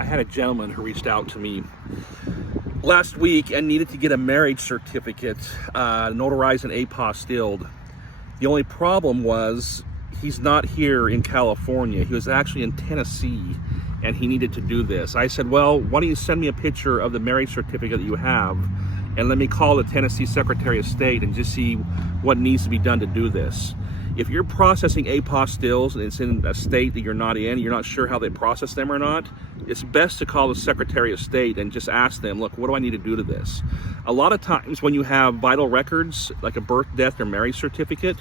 I had a gentleman who reached out to me last week and needed to get a marriage certificate notarized and apostilled. The only problem was he's not here in California. He was actually in Tennessee and he needed to do this. I said, well, why don't you send me a picture of the marriage certificate that you have and let me call the Tennessee Secretary of State and just see what needs to be done to do this. If you're processing apostilles and it's in a state that you're not in, you're not sure how they process them or not, it's best to call the Secretary of State and just ask them, look, what do I need to do to this? A lot of times when you have vital records, like a birth, death, or marriage certificate,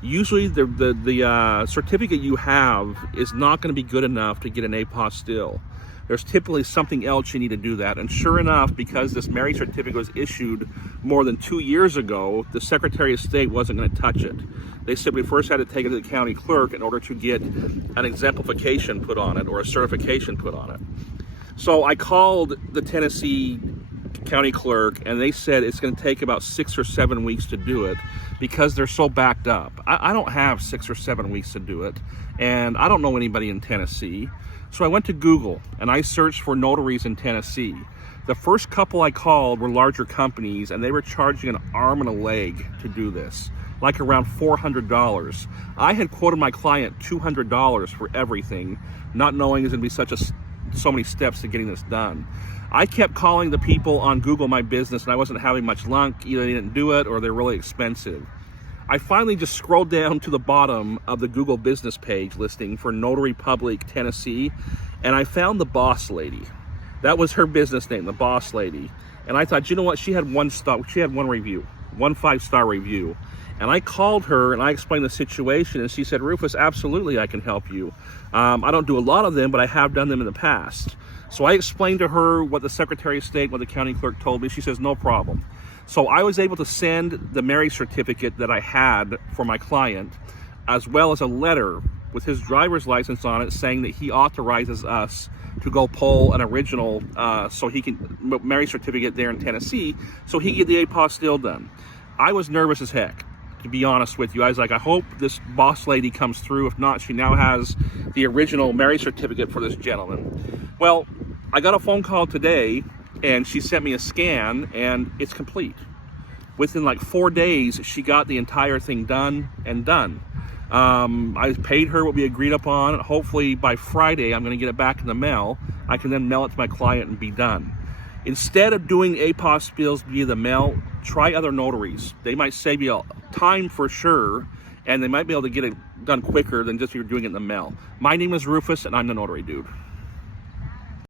usually the certificate you have is not going to be good enough to get an apostille. There's typically something else you need to do that. And sure enough, because this marriage certificate was issued more than 2 years ago, the Secretary of State wasn't going to touch it. They said we first had to take it to the county clerk in order to get an exemplification put on it or a certification put on it. So I called the Tennessee county clerk and they said it's going to take about 6 or 7 weeks to do it because they're so backed up. I don't have 6 or 7 weeks to do it, and I don't know anybody in Tennessee. So I went to Google and I searched for notaries in Tennessee. The first couple I called were larger companies and they were charging an arm and a leg to do this, like around $400. I had quoted my client $200 for everything, not knowing there's gonna be so many steps to getting this done. I kept calling the people on Google My Business and I wasn't having much luck. Either they didn't do it or they're really expensive. I finally just scrolled down to the bottom of the Google business page listing for Notary Public Tennessee, and I found the Boss Lady. That was her business name, the Boss Lady. And I thought, you know what? She had one review, 1 5-star review. And I called her and I explained the situation, and she said, Rufus, absolutely, I can help you. I don't do a lot of them, but I have done them in the past. So I explained to her what the Secretary of State, what the county clerk told me. She says, no problem. So I was able to send the marriage certificate that I had for my client, as well as a letter with his driver's license on it saying that he authorizes us to go pull an original marriage certificate there in Tennessee so he can get the apostille done. I was nervous as heck, to be honest with you. I was like, I hope this Boss Lady comes through. If not, she now has the original marriage certificate for this gentleman. Well, I got a phone call today and she sent me a scan and it's complete. Within like 4 days, she got the entire thing done. I paid her what we agreed upon. Hopefully by Friday, I'm gonna get it back in the mail. I can then mail it to my client and be done. Instead of doing apostilles via the mail, try other notaries. They might save you time for sure, and they might be able to get it done quicker than just if you're doing it in the mail. My name is Rufus, and I'm the Notary Dude.